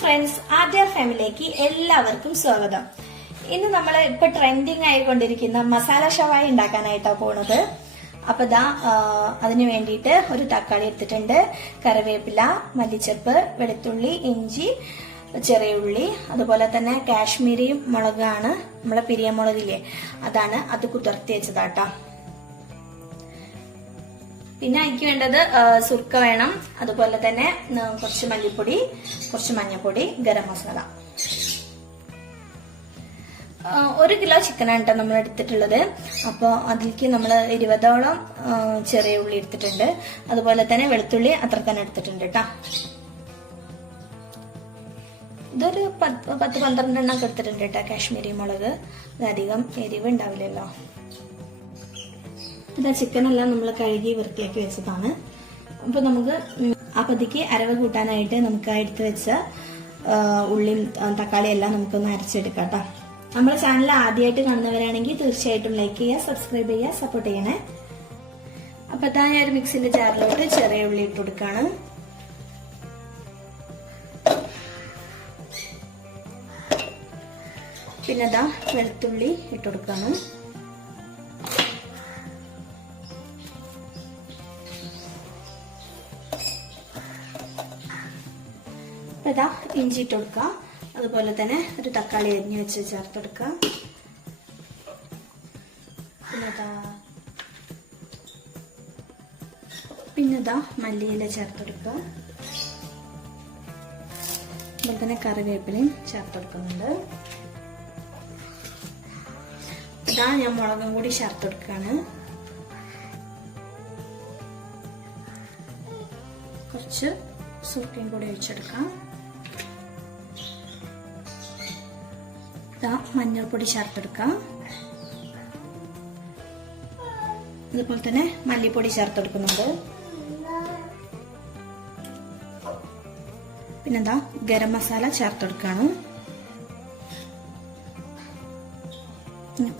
Friends, R D R ഫാമിലിയിലേക്ക് എല്ലാവർക്കും സ്വാഗതം. ഇന്ന് നമ്മൾ ഇപ്പൊ ട്രെൻഡിങ് ആയിക്കൊണ്ടിരിക്കുന്ന മസാല ഷവായി ഉണ്ടാക്കാനായിട്ടാണ് പോണത്. അപ്പൊ അതിനു വേണ്ടിയിട്ട് ഒരു തക്കാളി എടുത്തിട്ടുണ്ട്, കറിവേപ്പില, മല്ലിച്ചപ്പ്, വെളുത്തുള്ളി, ഇഞ്ചി, ചെറിയ ഉള്ളി, അതുപോലെ തന്നെ കാശ്മീരി മുളകാണ്, നമ്മളെ പിരിയ മുളകില്ലേ അതാണ്, അത് കുതിർത്തി വെച്ചതാട്ടോ. പിന്നെ അതിക്ക് വേണ്ടത് സുർക്ക വേണം, അതുപോലെ തന്നെ കുറച്ച് മല്ലിപ്പൊടി, കുറച്ച് മഞ്ഞൾപ്പൊടി, ഗരം മസാല. 1 കിലോ ചിക്കനാണ് കേട്ടോ നമ്മൾ എടുത്തിട്ടുള്ളത്. അപ്പോൾ അതിലേക്ക് നമ്മൾ 20ഓളം ചെറിയ ഉള്ളി എടുത്തിട്ടുണ്ട്, അതുപോലെ തന്നെ വെളുത്തുള്ളി അത്ര തന്നെ എടുത്തിട്ടുണ്ട് കേട്ടോ. ഇതൊരു 10-12 എണ്ണം എടുത്തിട്ടുണ്ട് കേട്ടോ കാശ്മീരി മുളക്. അധികം എരിവ് ഉണ്ടാവില്ലല്ലോ. ഇതാ ചിക്കനെല്ലാം നമ്മൾ കഴുകി വൃത്തിയാക്കി വെച്ചതാണ്. അപ്പൊ നമുക്ക് അപ്പതിക്ക് അരവ് കൂട്ടാനായിട്ട് നമുക്ക് എടുത്ത് വെച്ച ഉള്ളിയും തക്കാളിയും എല്ലാം നമുക്കൊന്ന് അരച്ചെടുക്കാം കേട്ടോ. നമ്മുടെ ചാനൽ ആദ്യമായിട്ട് കാണുന്നവരാണെങ്കിൽ തീർച്ചയായിട്ടും ലൈക്ക് ചെയ്യുക, സബ്സ്ക്രൈബ് ചെയ്യുക, സപ്പോർട്ട് ചെയ്യണേ. അപ്പൊ ഞാൻ ഒരു മിക്സിന്റെ ജാറിലോട്ട് ചെറിയ ഉള്ളി ഇട്ട് കൊടുക്കാണ്. പിന്നെ വെളുത്തുള്ളി ഇട്ട് കൊടുക്കാണ്. ഇഞ്ചി ഇട്ട് കൊടുക്കുക, അതുപോലെ തന്നെ ഒരു തക്കാളി അരിഞ്ഞ് വെച്ച് ചേർത്ത് കൊടുക്കുക. പിന്നെ മല്ലിയില ചേർത്ത് കൊടുക്കുക, അതുപോലെ തന്നെ കറിവേപ്പിലയും ചേർത്ത് കൊടുക്കുന്നുണ്ട്. ഞാൻ മുളകും കൂടി ചേർത്ത് കൊടുക്കുകയാണ്. കുറച്ച് സുർക്കയും കൂടി ഒഴിച്ചെടുക്കാം. മഞ്ഞൾപ്പൊടി ചേർത്തെടുക്കാം, അതുപോലെ തന്നെ മല്ലിപ്പൊടി ചേർത്തെടുക്കുന്നുണ്ട്. പിന്നെ ഗരം മസാല ചേർത്തെടുക്കാണ്.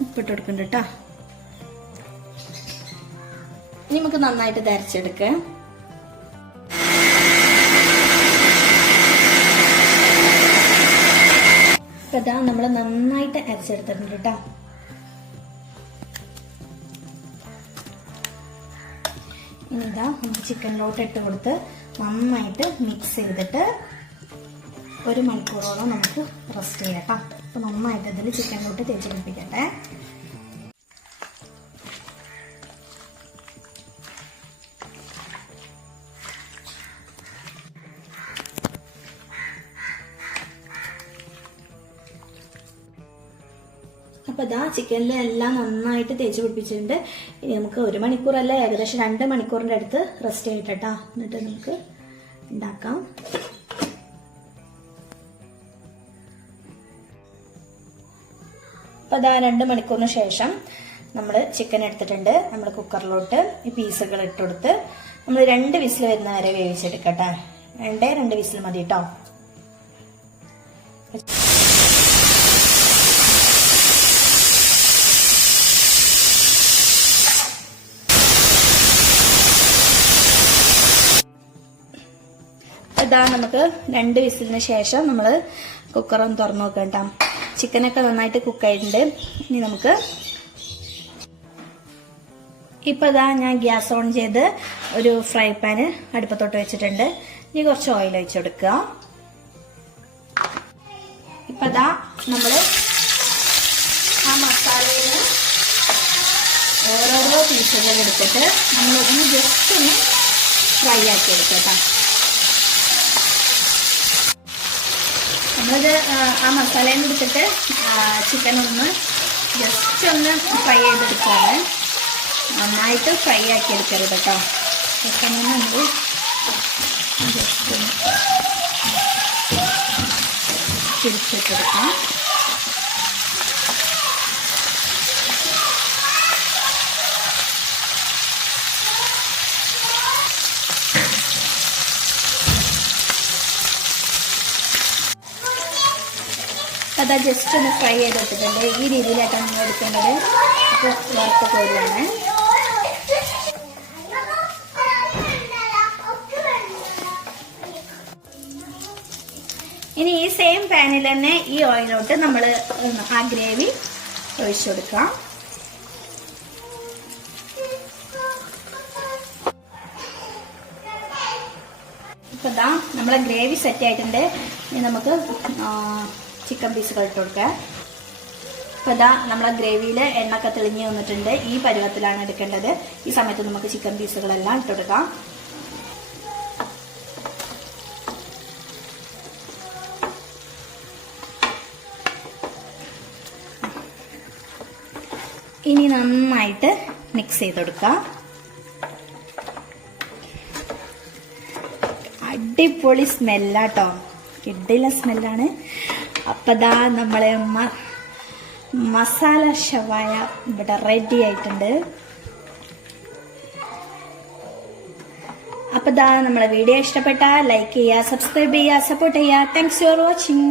ഉപ്പിട്ട് കൊടുക്കുന്നുണ്ട് കേട്ടോ. ഇനി നമുക്ക് നന്നായിട്ട് അരച്ചെടുക്കാം. നമ്മൾ നന്നായിട്ട് അരച്ചെടുത്തിട്ടുണ്ട് കേട്ടോ. ഇനി നമുക്ക് ചിക്കനിലോട്ട് ഇട്ട് കൊടുത്ത് നന്നായിട്ട് മിക്സ് ചെയ്തിട്ട് 1 മണിക്കൂറോളം നമുക്ക് റെസ്റ്റ് ചെയ്യാം കേട്ടോ. അപ്പൊ നന്നായിട്ട് ഇതിൽ ചിക്കനിലോട്ട് തേച്ച് പിടിപ്പിക്കട്ടെ. അപ്പൊ ചിക്കനിലെല്ലാം നന്നായിട്ട് തേച്ച് പിടിപ്പിച്ചിട്ടുണ്ട്. ഇനി നമുക്ക് 1 മണിക്കൂറല്ല, ഏകദേശം 2 മണിക്കൂറിന്റെ അടുത്ത് റെസ്റ്റ് ചെയ്യട്ടെ. എന്നിട്ട് നമുക്ക് ഉണ്ടാക്കാം. അപ്പൊ 2 മണിക്കൂറിന് ശേഷം നമ്മൾ ചിക്കൻ എടുത്തിട്ടുണ്ട്. നമ്മൾ കുക്കറിലോട്ട് ഈ പീസുകൾ ഇട്ടുകൊടുത്ത് നമ്മൾ 2 വിസിൽ വരുന്ന വരെ വേവിച്ചെടുക്കട്ടെ. 2 വിസിൽ മതി കേട്ടോ. നമുക്ക് 2 വിസിലിന് ശേഷം നമ്മൾ കുക്കറൊന്ന് തുറന്നു നോക്കാം. ചിക്കനൊക്കെ നന്നായിട്ട് കുക്കായിട്ടുണ്ട്. ഇനി നമുക്ക് ഇപ്പൊ ഞാൻ ഗ്യാസ് ഓൺ ചെയ്ത് ഒരു ഫ്രൈ പാന് അടുപ്പത്തോട്ട് വെച്ചിട്ടുണ്ട്. ഇനി കുറച്ച് ഓയിൽ ഒഴിച്ചു കൊടുക്കുക. ഇപ്പൊ നമ്മള് ആ മസാലയിൽ ഓരോരോ പീസുകൾ എടുത്തിട്ട് നമ്മൾ ജസ്റ്റ് ഒന്ന് ഫ്രൈ ആക്കി എടുക്കാം. നമ്മളത് ആ മസാലയിൽ നിന്ന് എടുത്തിട്ട് ചിക്കൻ ഒന്ന് ജസ്റ്റ് ഒന്ന് ഫ്രൈ ചെയ്തെടുക്കുകയാണ്. നന്നായിട്ട് ഫ്രൈ ആക്കി എടുക്കരുത് കേട്ടോ. ചിക്കൻ നമ്മൾ ജസ്റ്റ് ഒന്ന് തിരിച്ചിട്ടെടുക്കാം. ജസ്റ്റ് ഒന്ന് ഫ്രൈ ചെയ്തെടുത്തിട്ടുണ്ട്. ഈ രീതിയിലായിട്ടാണ് നമ്മൾ എടുക്കേണ്ടത്. അപ്പോൾ വറുത്ത് കോരുകയാണ്. ഇനി ഈ സെയിം പാനിൽ തന്നെ ഈ ഓയിലോട്ട് നമ്മൾ ആ ഗ്രേവി ഒഴിച്ചു കൊടുക്കാം. ഇപ്പൊ ദാ നമ്മളെ ഗ്രേവി സെറ്റ് ആയിട്ടുണ്ട്. ഇനി നമുക്ക് ചിക്കൻ പീസുകൾ ഇട്ട് കൊടുക്കാം. ഇപ്പൊ ദാ നമ്മളെ ഗ്രേവിയിൽ എണ്ണൊക്കെ തെളിഞ്ഞു വന്നിട്ടുണ്ട്. ഈ പരുവത്തിലാണ് എടുക്കേണ്ടത്. ഈ സമയത്ത് നമുക്ക് ചിക്കൻ പീസുകളെല്ലാം ഇട്ട് കൊടുക്കാം. ഇനി നന്നായിട്ട് മിക്സ് ചെയ്ത് കൊടുക്കാം. അടിപൊളി സ്മെല്ലാട്ടോ, കിടില സ്മെല്ലാണ്. അപ്പതാ നമ്മളെ മസാല ഷവായ ഇവിടെ റെഡി ആയിട്ടുണ്ട്. അപ്പതാ നമ്മളെ വീഡിയോ ഇഷ്ടപ്പെട്ടാൽ ലൈക്ക് ചെയ്യുക, സബ്സ്ക്രൈബ് ചെയ്യുക, സപ്പോർട്ട് ചെയ്യുക. Thanks for watching.